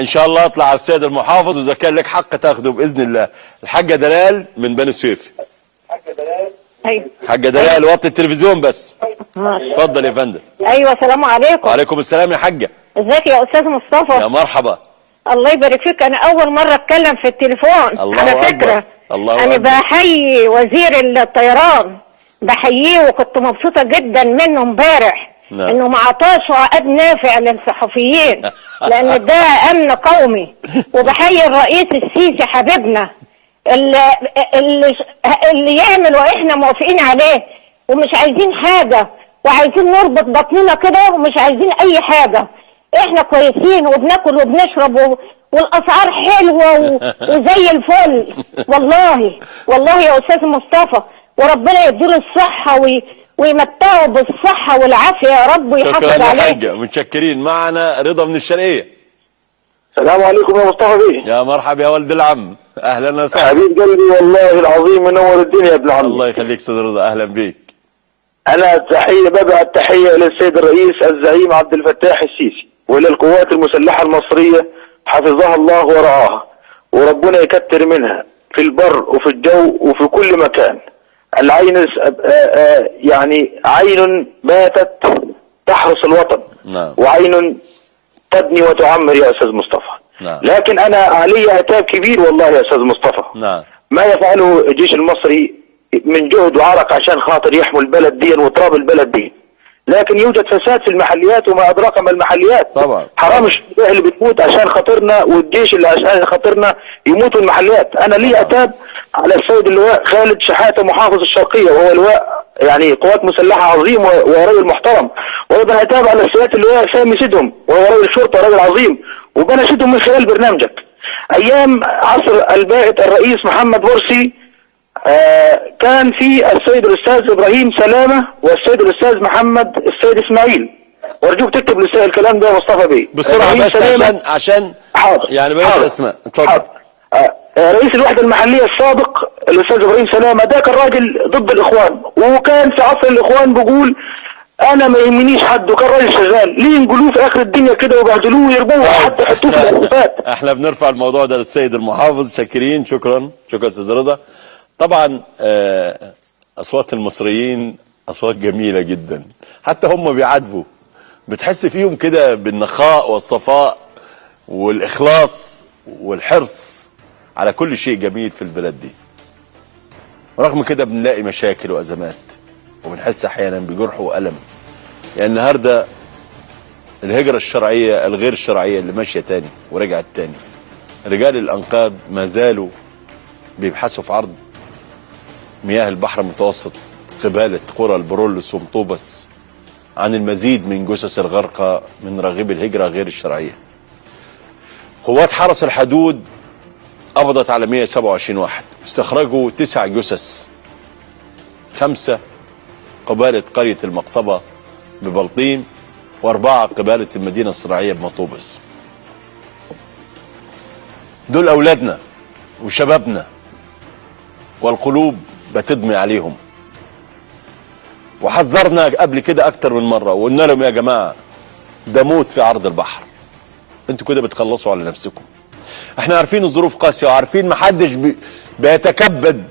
ان شاء الله اطلع على السيد المحافظ، واذا كان لك حق تاخده باذن الله. الحاجه دلال من بني سويف. ايوه حاجه دلال، وطي التلفزيون بس. ماشي. اتفضل يا فندم. ايوه السلام عليكم. وعليكم السلام يا حاجه. ازيك يا استاذ مصطفى؟ يا مرحبا. الله يبارك فيك، انا اول مره اتكلم في التليفون. الله على أكبر. فكره الله انا أكبر. بحيي وزير الطيران، بحييه، وكنت مبسوطه جدا منه امبارح. نعم. انه ما عطاش عقد نافع للصحفيين لان ده امن قومي. وبحيي الرئيس السيسي حبيبنا اللي يعمل واحنا موافقين عليه، ومش عايزين حاجه، وعايزين نربط بطننا كده، ومش عايزين اي حاجه. احنا كويسين وبناكل وبنشرب والاسعار حلوه وزي الفل. والله يا استاذ مصطفى، وربنا يديله الصحه ويمتعه بالصحه والعافيه يا رب، ويحافظ شكرا يا عليه. حاجه، متشكرين. معنا رضا من الشرقيه. السلام عليكم يا مصطفى بيه. يا مرحبا يا ولد العم، اهلا وسهلا. حبيب قلبي والله العظيم منور الدنيا يا ابن عمي. الله يخليك استاذ رضا، اهلا بيك. انا ببعت تحيه للسيد الرئيس الزعيم عبد الفتاح السيسي وللقوات المسلحه المصريه حفظها الله ورعاها، وربنا يكتر منها في البر وفي الجو وفي كل مكان. العين يعني عين باتت تحرس الوطن. نعم. وعين تبني وتعمر يا استاذ مصطفى. نعم. لكن انا علي عتاب كبير والله يا استاذ مصطفى. نعم. ما يفعله الجيش المصري من جهد وعرق عشان خاطر يحموا البلد دي وتراب البلد دي، لكن يوجد فساد في المحليات، وما ادراك ما المحليات. طبعا. حرام الشباب اللي بتموت عشان خاطرنا، والجيش اللي عشان خاطرنا يموتوا المحليات. انا لي عتاب على السيد اللواء خالد شحاته محافظ الشرقيه، وهو لواء يعني قوات مسلحه عظيم ورجل محترم. وايضا عتاب على السيد اللواء سامي سيدهم، وهو رجل شرطه ورجل عظيم، وبناشدهم من خلال برنامجك. ايام عصر البائد الرئيس محمد مرسي كان في السيد الاستاذ ابراهيم سلامه والسيد الاستاذ محمد السيد اسماعيل، وارجوك تكتب لي الكلام ده يا مصطفى بيه بسرعه بس عشان حاضر. يعني بلاش اسماء. اتفضل. رئيس الوحده المحليه السابق الاستاذ ابراهيم سلامه ده كان راجل ضد الاخوان، وكان في عصر الاخوان بيقول انا ما يهمنيش حد، وكان راجل شغال. ليه ينقلوه في اخر الدنيا كده ويبهدلوه ويرموه حتى يحطوه في الانفاق؟ احنا بنرفع الموضوع ده للسيد المحافظ. شاكرين. شكرا استاذ رضا. طبعا اصوات المصريين اصوات جميله جدا، حتى هم بيعاتبوا بتحس فيهم كده بالنقاء والصفاء والاخلاص والحرص على كل شيء جميل في البلد دي. رغم كده بنلاقي مشاكل وازمات، وبنحس احيانا بجرح والم. يعني النهارده الهجره الشرعيه الغير شرعيه اللي ماشيه تاني ورجعت تاني، رجال الانقاذ ما زالوا بيبحثوا في عرض مياه البحر المتوسط قبالة قرى البرولس ومطوبس عن المزيد من جثث الغرقى من راغبي الهجرة غير الشرعية. قوات حرس الحدود قبضت على 127 واحد، استخرجوا 9 جثث، 5 قبالة قرية المقصبة ببلطيم، و4 قبالة المدينة الصناعية بمطوبس. دول أولادنا وشبابنا، والقلوب بتدمي عليهم. وحذرنا قبل كده اكتر من مره وقلنا لهم يا جماعه ده موت في عرض البحر، انتوا كده بتخلصوا على نفسكم. احنا عارفين الظروف قاسيه، وعارفين محدش بيتكبد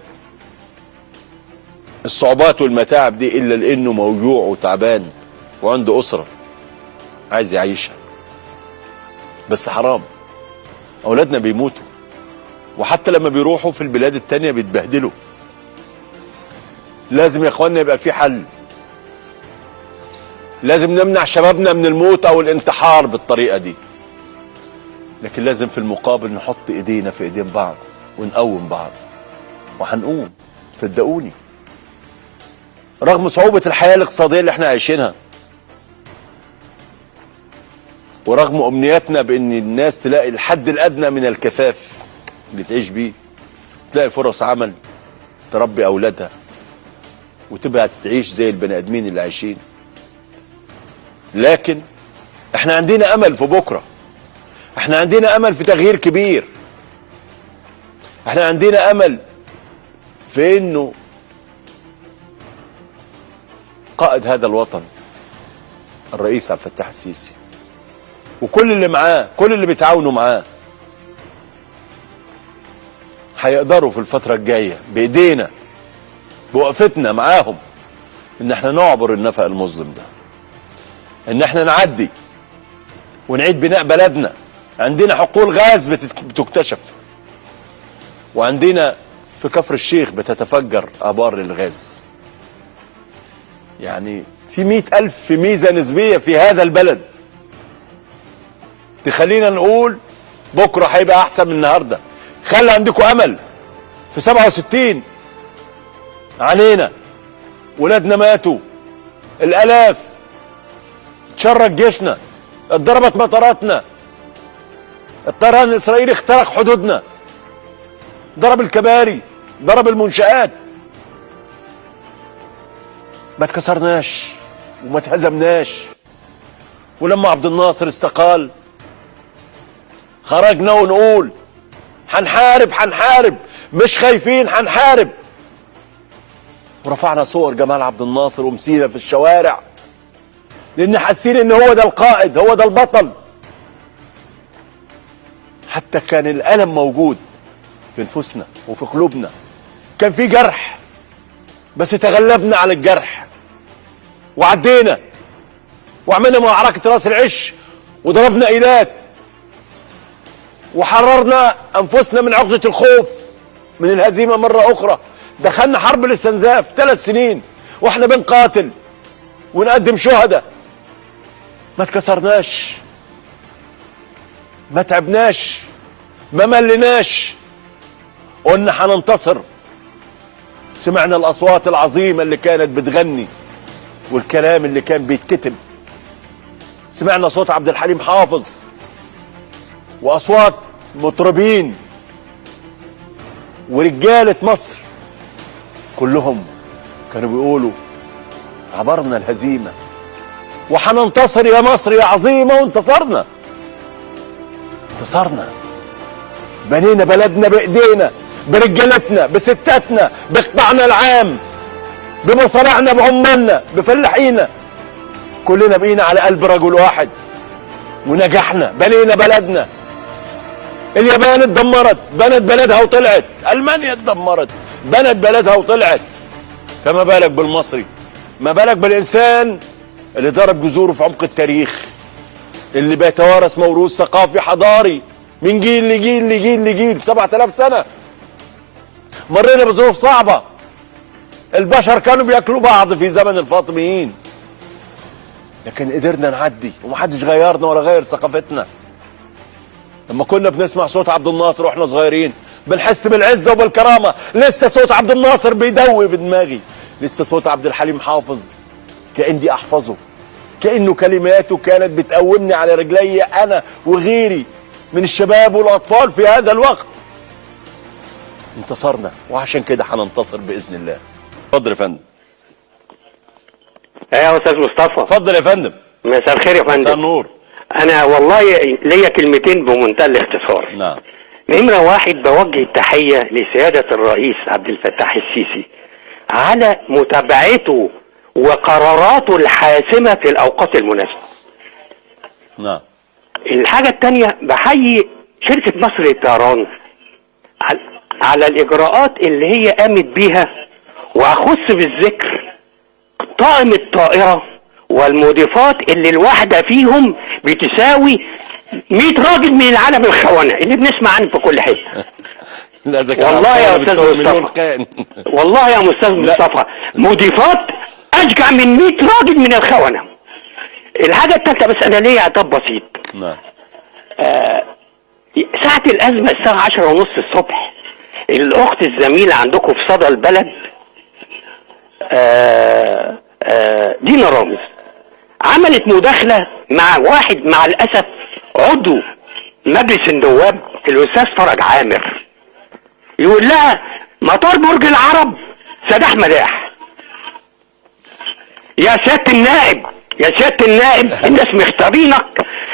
الصعوبات والمتاعب دي الا لانه موجوع وتعبان وعنده اسره عايز يعيشها. بس حرام، اولادنا بيموتوا، وحتى لما بيروحوا في البلاد التانيه بيتبهدلوا. لازم يا اخوانا يبقى في حل. لازم نمنع شبابنا من الموت او الانتحار بالطريقه دي، لكن لازم في المقابل نحط ايدينا في ايدين بعض ونقوم بعض، وهنقوم صدقوني. رغم صعوبه الحياه الاقتصاديه اللي احنا عايشينها، ورغم امنياتنا بان الناس تلاقي الحد الادنى من الكفاف اللي تعيش بيه، تلاقي فرص عمل تربي اولادها وتبقى تعيش زي البني ادمين اللي عايشين، لكن احنا عندنا امل في بكره. احنا عندنا امل في تغيير كبير. احنا عندنا امل في انه قائد هذا الوطن الرئيس عبد الفتاح السيسي وكل اللي معاه، كل اللي بيتعاونوا معاه هيقدروا في الفترة الجاية بإيدينا بوقفتنا معاهم إن احنا نعبر النفق المظلم ده، إن احنا نعدي ونعيد بناء بلدنا. عندنا حقول غاز بتكتشف، وعندنا في كفر الشيخ بتتفجر آبار للغاز. يعني في 100,000 ميزة نسبية في هذا البلد تخلينا نقول بكرة هيبقى أحسن من النهاردة. خلي عندكم أمل. في 67 عانينا، ولادنا ماتوا الآلاف، اتشرد جيشنا، اتضربت مطاراتنا، الطيران الإسرائيلي اخترق حدودنا، ضرب الكباري، ضرب المنشآت. ما اتكسرناش وما اتهزمناش. ولما عبد الناصر استقال خرجنا ونقول هنحارب هنحارب، مش خايفين، هنحارب. ورفعنا صور جمال عبد الناصر ومسينا في الشوارع، لان حاسين ان هو ده القائد، هو ده البطل. حتى كان الألم موجود في نفوسنا وفي قلوبنا، كان في جرح، بس تغلبنا على الجرح وعدينا وعملنا معركة راس العش وضربنا إيلات وحررنا أنفسنا من عقدة الخوف من الهزيمة مرة أخرى. دخلنا حرب الاستنزاف 3 سنين واحنا بنقاتل ونقدم شهداء. ما اتكسرناش، ما تعبناش، ما ملناش، قلنا هننتصر. سمعنا الأصوات العظيمة اللي كانت بتغني والكلام اللي كان بيتكتب. سمعنا صوت عبد الحليم حافظ وأصوات مطربين ورجالة مصر، كلهم كانوا بيقولوا عبرنا الهزيمة وحننتصر يا مصر يا عظيمة. وانتصرنا، انتصرنا، بنينا بلدنا بإيدينا، برجالتنا، بستاتنا، بقطاعنا العام، بمصانعنا، بعمالنا، بفلاحينا، كلنا بقينا على قلب رجل واحد ونجحنا، بنينا بلدنا. اليابان اتدمرت بنت بلدها وطلعت، ألمانيا اتدمرت بنت بلدها وطلعت، فما بالك بالمصري؟ ما بالك بالإنسان اللي ضرب جذوره في عمق التاريخ، اللي بيتوارث موروث ثقافي حضاري من جيل لجيل لجيل لجيل 7000 سنة. مرينا بظروف صعبة، البشر كانوا بياكلوا بعض في زمن الفاطميين، لكن قدرنا نعدي ومحدش غيرنا ولا غير ثقافتنا. لما كنا بنسمع صوت عبد الناصر واحنا صغيرين بنحس بالعزة وبالكرامة. لسه صوت عبد الناصر بيدوي في دماغي، لسه صوت عبد الحليم حافظ كأني أحفظه، كأنه كلماته كانت بتقومني على رجلي أنا وغيري من الشباب والأطفال في هذا الوقت. انتصرنا وعشان كده هننتصر بإذن الله. اتفضل يا فندم. يا استاذ مصطفى. اتفضل يا فندم. مساء الخير يا فندم. مساء النور. انا والله ليا كلمتين بمنتهى الاختصار. نعم. نمرة 1 بوجه التحية لسيادة الرئيس عبد الفتاح السيسي على متابعته وقراراته الحاسمة في الأوقات المناسبة. نعم. الحاجة الثانية بحيي شركة مصر للطيران على الإجراءات اللي هي قامت بيها، وأخص بالذكر طاقم الطائرة والمضيفات اللي الواحدة فيهم بتساوي 100 راجل من العالم الخونة اللي بنسمع عنه في كل حتة. والله يا أستاذ مصطفى، والله يا أستاذ مصطفى مضيفات أشجع من 100 راجل من الخونة. الحاجة الثالثة بس أنا ليا عتاب بسيط. نعم. ساعة الأزمة الساعة 10:30 الصبح الأخت الزميلة عندكم في صدى البلد دينا رامز عملت مداخلة مع واحد مع الأسف عضو مجلس النواب الأستاذ فرج عامر، يقول لها مطار برج العرب سداح مداح. يا سيادة النائب، يا سيادة النائب الناس مختارينك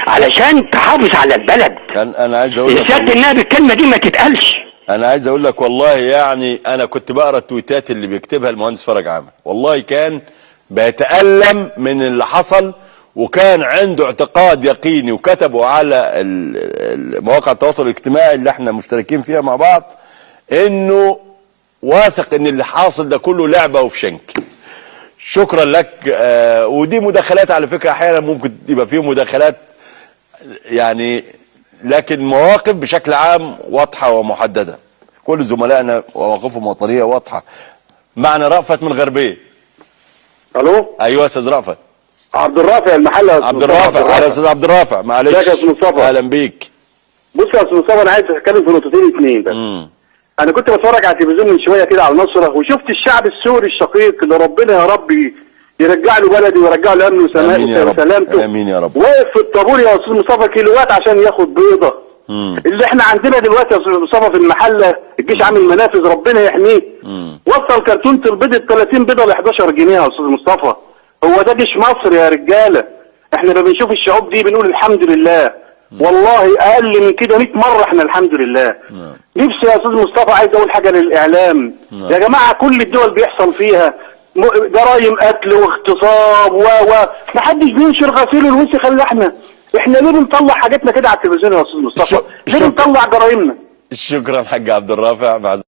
علشان تحافظ على البلد. انا عايز اقول لك يا سيادة النائب الكلمة دي ما تتقالش. انا عايز اقول لك والله يعني انا كنت بقرا التويتات اللي بيكتبها المهندس فرج عامر، والله كان بيتألم من اللي حصل وكان عنده اعتقاد يقيني وكتبه على مواقع التواصل الاجتماعي اللي احنا مشتركين فيها مع بعض، انه واثق ان اللي حاصل ده كله لعبه وفي شنك. شكرا لك. ودي مداخلات على فكره احيانا ممكن يبقى فيه مداخلات يعني، لكن مواقف بشكل عام واضحه ومحدده. كل زملائنا مواقفهم وطنيه واضحه. معنا رأفت من الغربيه. الو. ايوه يا استاذ رأفت. عبد الرافع المحله. عبد الرافع. اهلا يا استاذ عبد الرافع. معلش. ازيك يا استاذ مصطفى؟ اهلا بيك. بص يا استاذ مصطفى، انا عايز اتكلم في نقطتين اتنين بس. انا كنت بتفرج على التلفزيون من شويه كده على النصره، وشفت الشعب السوري الشقيق اللي ربنا يا رب يرجع له بلدي ويرجع له امنه وسلامته. امين يا رب. واقف في الطابور يا استاذ مصطفى كيلوات عشان ياخد بيضه. اللي احنا عندنا دلوقتي يا استاذ مصطفى في المحله الجيش عامل منافذ ربنا يحميه. وصل كرتونه البيض 30 بيضه ل 11 جنيه يا استاذ مصطفى. هو ده جيش مصر يا رجاله؟ احنا لما بنشوف الشعوب دي بنقول الحمد لله. والله اقل من كده 100 مره احنا الحمد لله. نفسي يا استاذ مصطفى عايز اقول حاجه للاعلام. يا جماعه كل الدول بيحصل فيها جرائم قتل واغتصاب محدش بينشر غسيل الوسخ الا احنا ليه بنطلع حاجاتنا كده على التلفزيون يا استاذ مصطفى؟ ليه بنطلع جرايمنا؟ شكرا حاج عبد الرافع.